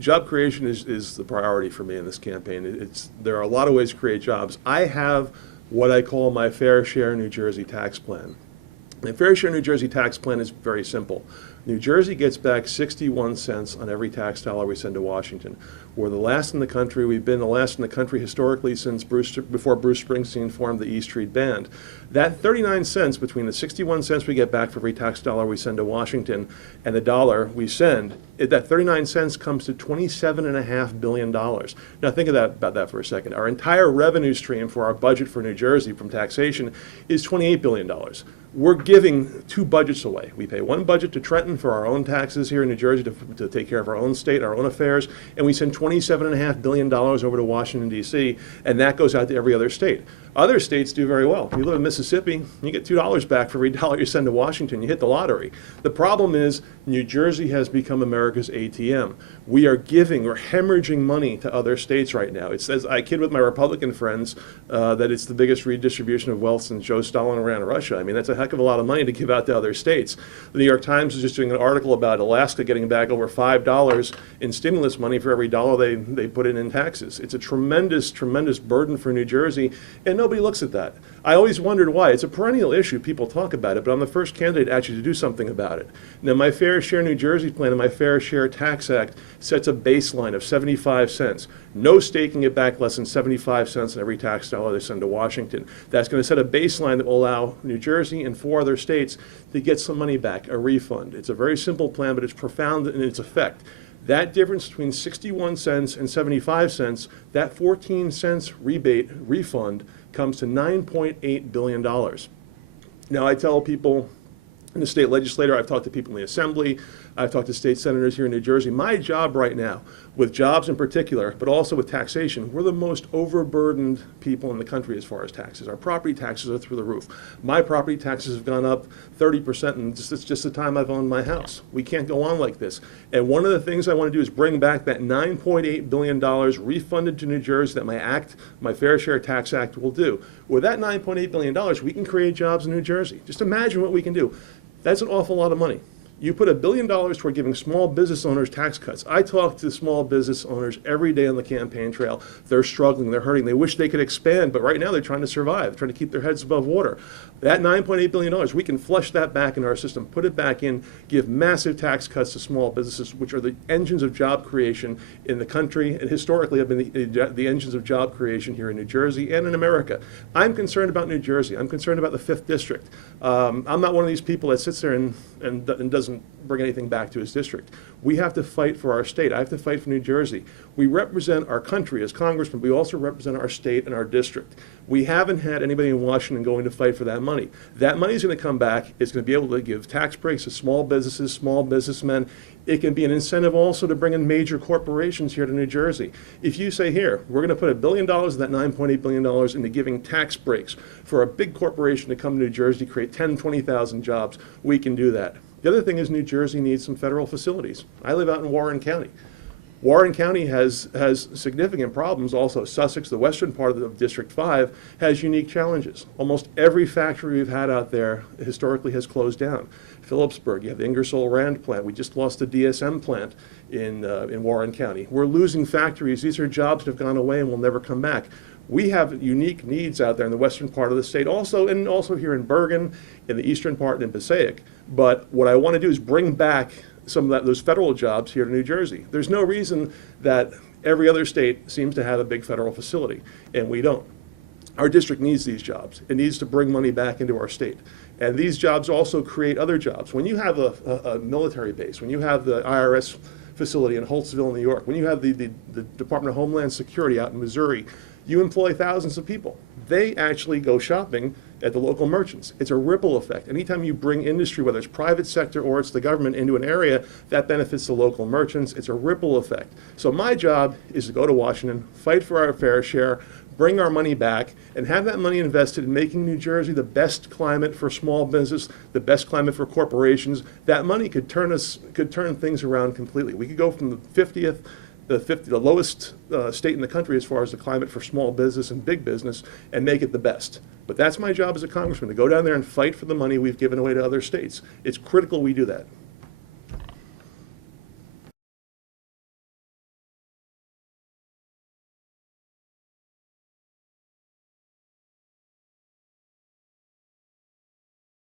job creation is the priority for me in this campaign. There are a lot of ways to create jobs. I have what I call my Fair Share New Jersey tax plan. The Fair Share New Jersey tax plan is very simple. New Jersey gets back 61 cents on every tax dollar we send to Washington. We're the last in the country. We've been the last in the country historically since before Bruce Springsteen formed the E Street Band. That 39 cents between the 61 cents we get back for every tax dollar we send to Washington and the dollar we send, that 39 cents comes to $27.5 billion. Now think about that for a second. Our entire revenue stream for our budget for New Jersey from taxation is $28 billion. We're giving two budgets away. We pay one budget to Trenton for our own taxes here in New Jersey to take care of our own state, our own affairs, and we send $27.5 billion over to Washington, D.C., and that goes out to every other state. Other states do very well. If you live in Mississippi, you get $2 back for every dollar you send to Washington. You hit the lottery. The problem is New Jersey has become America's ATM. We're hemorrhaging money to other states right now. It says, I kid with my Republican friends that it's the biggest redistribution of wealth since Joe Stalin ran Russia. I mean, that's a heck of a lot of money to give out to other states. The New York Times is just doing an article about Alaska getting back over $5 in stimulus money for every dollar they put in taxes. It's a tremendous, tremendous burden for New Jersey, and nobody looks at that. I always wondered why. It's a perennial issue. People talk about it, but I'm the first candidate actually to do something about it. Now, my Fair Share New Jersey plan and my Fair Share Tax Act sets a baseline of 75 cents. No state can get back less than 75 cents on every tax dollar they send to Washington. That's going to set a baseline that will allow New Jersey and 4 other states to get some money back, a refund. It's a very simple plan, but it's profound in its effect. That difference between 61 cents and 75 cents, that 14 cents rebate refund comes to $9.8 billion. Now, I tell people in the state legislature, I've talked to people in the assembly, I've talked to state senators here in New Jersey. My job right now, with jobs in particular, but also with taxation, we're the most overburdened people in the country as far as taxes. Our property taxes are through the roof. My property taxes have gone up 30% in just the time I've owned my house. We can't go on like this. And one of the things I want to do is bring back that $9.8 billion refunded to New Jersey that my Fair Share Tax Act will do. With that $9.8 billion, we can create jobs in New Jersey. Just imagine what we can do. That's an awful lot of money. You put $1 billion toward giving small business owners tax cuts. I talk to small business owners every day on the campaign trail. They're struggling, they're hurting. They wish they could expand, but right now they're trying to survive, trying to keep their heads above water. That $9.8 billion, we can flush that back in our system, put it back in, give massive tax cuts to small businesses, which are the engines of job creation in the country, and historically have been the engines of job creation here in New Jersey and in America. I'm concerned about New Jersey. I'm concerned about the 5th District. I'm not one of these people that sits there and doesn't bring anything back to his district. We have to fight for our state. I have to fight for New Jersey. We represent our country as congressmen. We also represent our state and our district. We haven't had anybody in Washington going to fight for that money. That money is going to come back. It's going to be able to give tax breaks to small businesses, small businessmen. It can be an incentive also to bring in major corporations here to New Jersey. If you say, here, we're going to put $1 billion of that $9.8 billion into giving tax breaks for a big corporation to come to New Jersey, create 10, 20,000 jobs, we can do that. The other thing is New Jersey needs some federal facilities. I live out in Warren County. Warren County has significant problems. Also, Sussex, the western part of District 5, has unique challenges. Almost every factory we've had out there historically has closed down. Phillipsburg, you have the Ingersoll Rand plant. We just lost the DSM plant in Warren County. We're losing factories. These are jobs that have gone away and will never come back. We have unique needs out there in the western part of the state, also here in Bergen, in the eastern part, and in Passaic. But what I want to do is bring back some of those federal jobs here to New Jersey. There's no reason that every other state seems to have a big federal facility, and we don't. Our district needs these jobs. It needs to bring money back into our state. And these jobs also create other jobs. When you have a military base, when you have the IRS facility in Holtzville, New York, when you have the Department of Homeland Security out in Missouri, you employ thousands of people. They actually go shopping at the local merchants. It's a ripple effect. Anytime you bring industry, whether it's private sector or it's the government, into an area, that benefits the local merchants. It's a ripple effect. So my job is to go to Washington, fight for our fair share, bring our money back, and have that money invested in making New Jersey the best climate for small business, the best climate for corporations. That money could turn things around completely. We could go from the 50th, the lowest state in the country as far as the climate for small business and big business, and make it the best. But that's my job as a congressman, to go down there and fight for the money we've given away to other states. It's critical we do that.